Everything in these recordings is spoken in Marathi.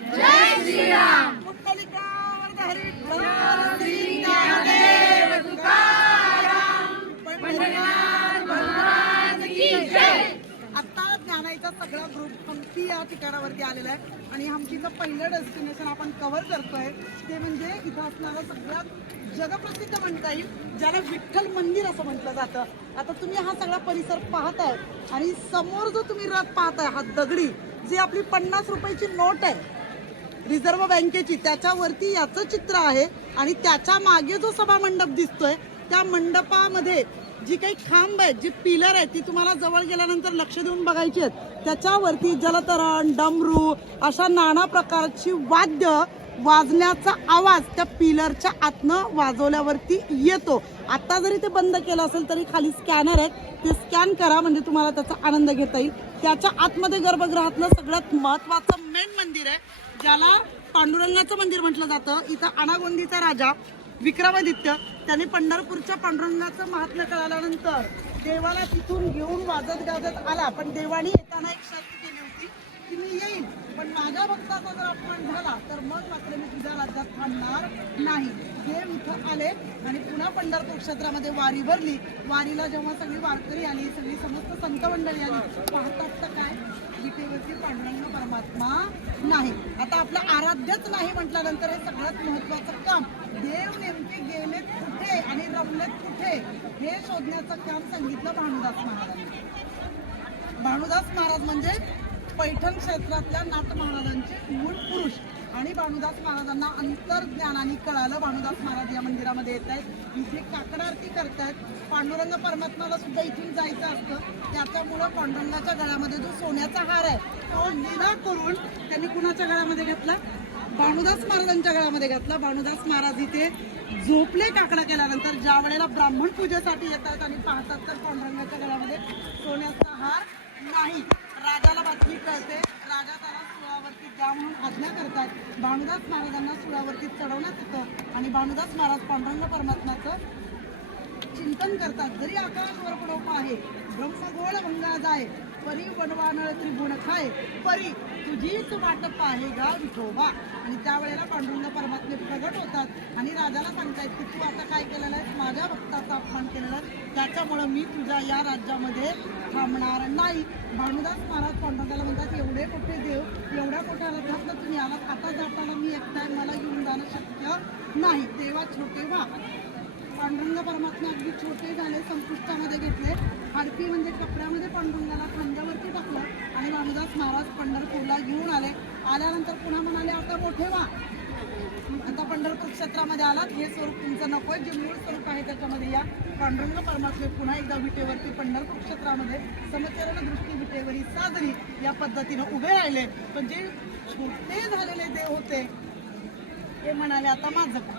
जय श्रीराम. पुंडलिकावरद हरी विठ्ठल श्री ज्ञानदेव तुकाराम पंढरीनाथ महाराज की जय. आता ज्ञानाचा सगळा ग्रुप हम्पी या ठिकाणावरती आलेला आहे आणि हम्पीचं पहिलं डेस्टिनेशन आपण कव्हर करतोय ते म्हणजे इथं असणारं सगळ्यात जगप्रसिद्ध म्हणता येईल ज्याला विठ्ठल मंदिर असं म्हटलं जातं. आता तुम्ही हा सगळा परिसर पाहताय आणि समोर जो तुम्ही रथ पाहताय हा दगडी जी आपली 50 रुपयाची नोट आहे रिझर्व्ह बँकेची त्याच्यावरती याचं चित्र आहे आणि त्याच्या मागे जो सभा मंडप दिसतोय त्या मंडपामध्ये जी काही खांब आहेत जी पिलर आहेत ती तुम्हाला जवळ गेल्यानंतर लक्ष देऊन बघायची आहेत. त्याच्यावरती जलतरण डमरू अशा नाना प्रकारची वाद्य वाजण्याचा आवाज त्या पिलरच्या आतनं वाजवल्यावरती येतो. आता जरी ते बंद केलं असेल तरी खाली स्कॅनर आहेत ते स्कॅन करा म्हणजे तुम्हाला त्याचा आनंद घेता येईल. त्याच्या आतमध्ये गर्भगृहातलं सगळ्यात महत्त्वाचं मेन मंदिर आहे ज्याला पांडुरंगाचं मंदिर म्हटलं जातं. इथं अनागोंदीचा राजा विक्रमादित्य त्याने पंढरपूरच्या पांडुरंगाचं महात्म्य कळाल्यानंतर देवाला तिथून घेऊन वाजत गाजत आला. पण देवाने येताना एक शर्त केली होती की मी येईन पण माझ्या भक्ताचा जर अपमान झाला तर मग मात्र मी तुझ्या राज्यात थांबणार नाही. देव इथं आले आणि पुन्हा पंढरपूर क्षेत्रामध्ये वारी भरली. वारीला जेव्हा सगळी वारकरी आली सगळी समस्त संत मंडळी आली पाहतात तर काय विटेवरती पांडुरंग परमात्मा नाही. आता आपलं आराध्यच नाही म्हटल्यानंतर हे सगळ्यात महत्वाचं काम देव नेमके गेलेत कुठे आणि रमलेत कुठे हे शोधण्याचं काम सांगितलं भानुदास महाराजांनी. भानुदास महाराज म्हणजे पैठण क्षेत्रातल्या नाथ महाराजांचे मूळ पुरुष आणि भानुदास महाराजांना अंतर्ज्ञानाने कळालं. भानुदास महाराज या मंदिरामध्ये येत आहेत इथे काकड आरती करतायत. पांडुरंग परमात्माला सुद्धा इथून जायचं असतं त्याच्यामुळं पांडुरंगाच्या गळ्यामध्ये जो सोन्याचा हार आहे तो लीला करून त्यांनी कुणाच्या गळ्यामध्ये घेतला भानुदास महाराजांच्या गळ्यामध्ये घातला. भानुदास महाराज इथे झोपले काकडा केल्यानंतर ज्या वेळेला ब्राह्मण पूजेसाठी येतात आणि पाहतात तर पांडुरंगाच्या गळ्यामध्ये सोन्याचा हार नाही. राजाला बातमी कळते. राजा त्याला सुळावरती जा म्हणून आज्ञा करतात. भानुदास महाराजांना सुळावरती चढवण्यात येतं आणि भानुदास महाराज पांडुरंग परमात्म्याचं चिंतन करतात. जरी आकाश वरपडोप आहे ब्रह्मगोळ भंगा जाय परी वनवानळ त्रिभुवन खाय परी तुझीच वाट पाहे गा विठोबा. आणि त्यावेळेला पांडुरंग परमात्मे प्रगट होतात आणि राजाला सांगतायत की तू आता काय केलेलं आहेस माझ्या भक्ताचा अपमान केलेला आहे त्याच्यामुळं मी तुझ्या या राज्यामध्ये थांबणार नाही. भानुदास महाराज पांडुरंगाला म्हणतात एवढे मोठे देव एवढ्या मोठ्या रथातनं तुम्ही आलात आता जाताना मी एकटा मला घेऊन जाणं शक्य नाही. तेव्हा छोटे व्हा. पांडुरंग परमात्मा अगदी छोटे झाले संपुष्टामध्ये घेतले. हडपी म्हणजे कपड्यामध्ये पांडुरंगाला खांद्यावरती टाकलं आणि भानुदास महाराज पंढरपूरला घेऊन आले. आल्यानंतर पुन्हा म्हणाले आता मोठे व्हा आता पंढरपूर क्षेत्रामध्ये आलात हे स्वरूप तुमचं नकोय जे मूळ स्वरूप आहे त्याच्यामध्ये या. पांडुरंग परमात्मे पुन्हा एकदा विटेवरती पंढरपूर क्षेत्रामध्ये समचरण दृष्टी विटेवरी साजरी या पद्धतीनं उभे राहिले. पण जे छोटे झालेले देव होते ते म्हणाले आता माझं का.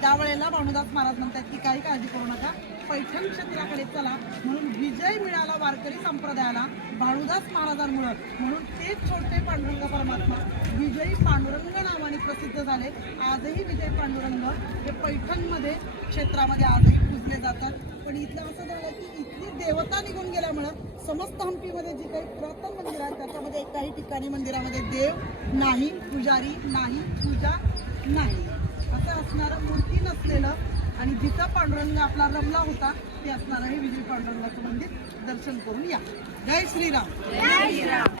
त्यावेळेला भानुदास महाराज म्हणतात की काही काळजी करू नका पैठण क्षेत्राकडे चला. म्हणून विजय मिळाला वारकरी संप्रदायाला भानुदास महाराजांमुळं. म्हणून ते छोटे पांडुरंग परमात्मा विजयी पांडुरंग नावाने प्रसिद्ध झाले. आजही विजय पांडुरंग हे पैठणमध्ये क्षेत्रामध्ये आजही पूजले जातात. पण इथलं असं झालं की इथली देवता निघून गेल्यामुळं समस्त हम्पीमध्ये जी काही पुरातन मंदिर आहेत त्याच्यामध्ये काही ठिकाणी मंदिरामध्ये देव नाही पुजारी नाही पूजा नाही असं असणारं मूर्ती नसलेलं आणि जिथं पांडुरंग आपला रमला होता ते असणारं हे विजय पांडुरंगाचं मंदिर दर्शन करून या. जय श्रीराम.